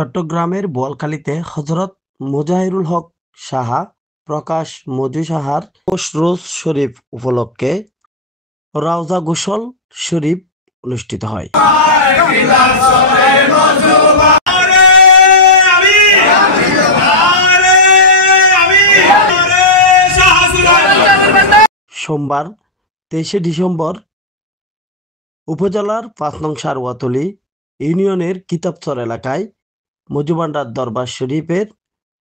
চট্টগ্রামের বোয়ালখালীতে হযরত মোজাহিরুল হক সাহা প্রকাশ মজু সাহার রোজ শরীফ উপলক্ষে রওজা গোসল শরীফ অনুষ্ঠিত হয়। সোমবার 23শে ডিসেম্বর উপজেলার ৫ নং সারওয়াতলী ইউনিয়নের কিতাবচর এলাকায় মজুভান্ডার দরবার শরীফের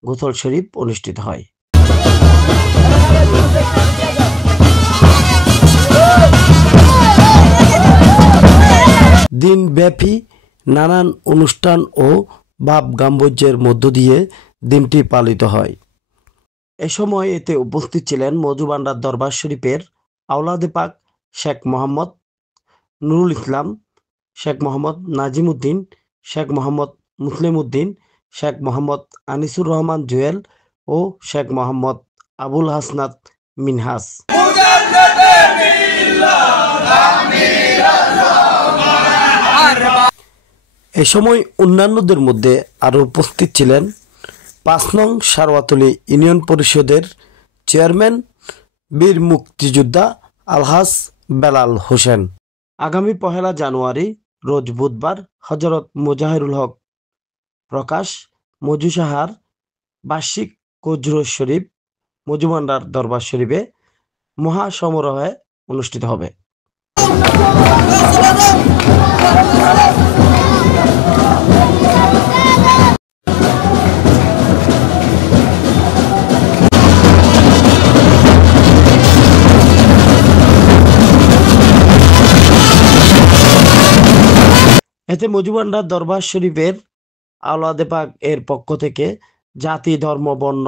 গোসল শরীফ অনুষ্ঠিত হয়। দিনব্যাপী নানান অনুষ্ঠান ও ভাব গাম্ভীর্যের মধ্য দিয়ে দিনটি পালিত হয়। এ সময় এতে উপস্থিত ছিলেন মজুভান্ডার দরবার শরীফের আওলাদে পাক শেখ মোহাম্মদ নুরুল ইসলাম, শেখ মোহাম্মদ নাজিম উদ্দিন, শেখ মোহাম্মদ মুসলিম উদ্দিন, শেখ মোহাম্মদ আনিসুর রহমান জুয়েল ও শেখ মোহাম্মদ আবুল হাসনাত মিনহাস। এ সময় অন্যান্যদের মধ্যে আরও উপস্থিত ছিলেন ৫ নং সারওয়াতলী ইউনিয়ন পরিষদের চেয়ারম্যান বীর মুক্তিযোদ্ধা আলহাজ বেলাল হোসেন। আগামী ১লা জানুয়ারি রোজ বুধবার হযরত মোজাহিরুল হক প্রকাশ মজু সাহার বার্ষিক কোজরোজ শরীফ মজুভান্ডার দরবার শরীফে মহাসমারোহে অনুষ্ঠিত হবে। এতে মজুভান্ডার দরবার শরীফের আওলাদে পাক এর পক্ষ থেকে জাতি ধর্ম বর্ণ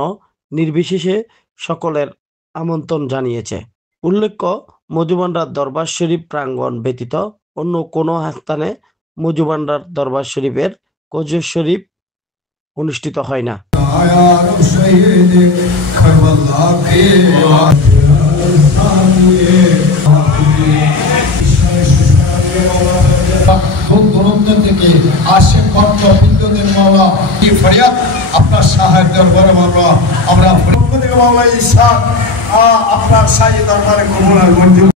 নির্বিশেষে সকলের আমন্ত্রণ জানিয়েছে। উল্লেখ্য, মজুভান্ডার দরবার শরীফ প্রাঙ্গণ ব্যতীত অন্য কোনো স্থানে মজুভান্ডার দরবার শরীফের কোজরোজ শরীফ অনুষ্ঠিত হয় না। আপনার সাহায্য দরবারে আমরা আপনার সাহায্য দরবারে কবুল আর মঞ্জুর